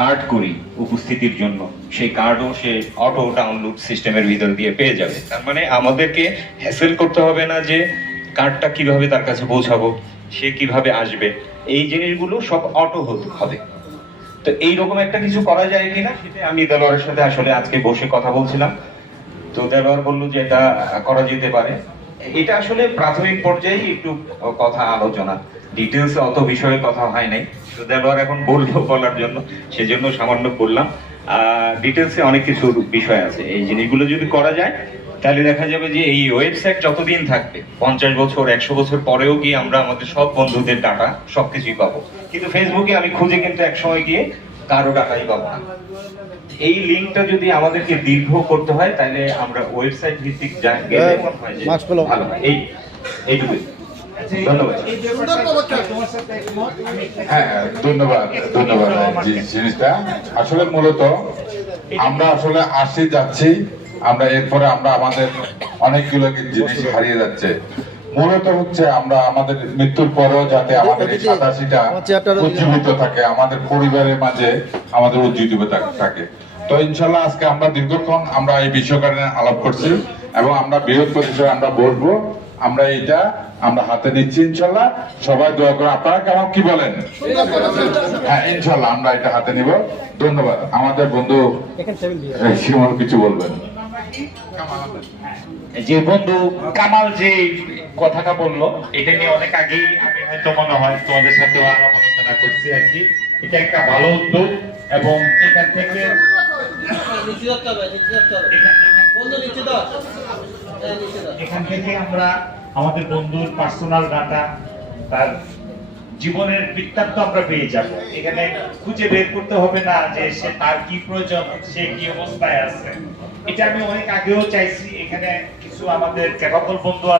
Card করি উপস্থিতির জন্য, সেই কার্ডও সে অটো ডাউনলোড সিস্টেমের ভিতর দিয়ে পেয়ে যাবে। তার মানে আমাদেরকে হ্যাসেল করতে হবে না যে কার্ডটা কিভাবে তার কাছে পৌঁছাবো, সে কিভাবে আসবে, এই জিনিসগুলো সব অটো হবে। তো এইরকম একটা কিছু করা যায় কিনা সেটা আমি দেলোয়ারের সাথে আসলে আজকে বসে কথা বলছিলাম। তো দেলোয়ার বললো যে এটা করা যেতে পারে। এটা আসলে প্রাথমিক পর্যায়ে একটু কথা আলোচনা, ডিটেলসে অত বিষয়ে কথা হয় নাই। তো দেলোয়ার এখন বললো বলার জন্য, সেজন্য সামান্য বললাম। ডিটেলসে অনেক কিছু বিষয় আছে, এই জিনিসগুলো যদি করা যায় তাহলে দেখা যাবে যে এই ওয়েবসাইট যতদিন থাকবে, 50 বছর 100 বছর পরেও গিয়ে আমরা আমাদের সব বন্ধুদের ডাটা সবকিছুই পাবো। কিন্তু ফেসবুকে আমি খুঁজে কিন্তু এক সময় গিয়ে কারো ডাটাই পাবো না। এই লিঙ্কটা যদি আমাদেরকে দীর্ঘ করতে হয় তাহলে আমরা ওয়েবসাইট ভিত্তিক যা গেলে ভালো হয়। এইটুকুই। ধন্যবাদ। হ্যাঁ, ধন্যবাদ ধন্যবাদ। জিনিসটা আসলে মূলত আমরা আসলে আসি যাচ্ছি, আমরা এরপরে আমরা আমাদের অনেকগুলো জিনিস হারিয়ে যাচ্ছে। মূলত হচ্ছে আমরা আমাদের মৃত্যুর পরেও যাতে আমাদের এই সাতাশিটা উজ্জীবিত থাকে, আমাদের পরিবারের মাঝে আমাদের উজ্জীবিত থাকে। তো ইনশাল্লাহ আজকে আমরা দীর্ঘক্ষণ আমরা এই বিষয়টা নিয়ে আলাপ করছি এবং আমরা বৃহৎ পরিসরে আমরা বলবো, আমরা এইটা আমরা হাতে নিচ্ছি ইনশাল্লাহ। সবাই দোয়া করে। আপনারা কেমন কি বলেন? হ্যাঁ, ইনশাল্লাহ আমরা এটা হাতে নিব। ধন্যবাদ। আমাদের বন্ধু শিমুল কিছু বলবেন। যে বন্ধু কামাল যে কথাটা বললো, এটা নিয়ে অনেক আগেই আমি হয়তো মনে হয় তোমাদের সাথে আলাপ আলোচনা করছি আর কি। এটা একটা ভালো উদ্যোগ এবং এখান থেকে আমরা আমাদের বন্ধুর পার্সোনাল ডাটা, তার জীবনের বৃত্তান্ত আমরা পেয়ে যাব। এখানে খুঁজে বের করতে হবে না যে সে তার কি প্রয়োজন, সে কি অবস্থায় আছে। এটা আমি অনেক আগেও চাইছি। এখানে কিছু আমাদের ক্যাপাবল বন্ধু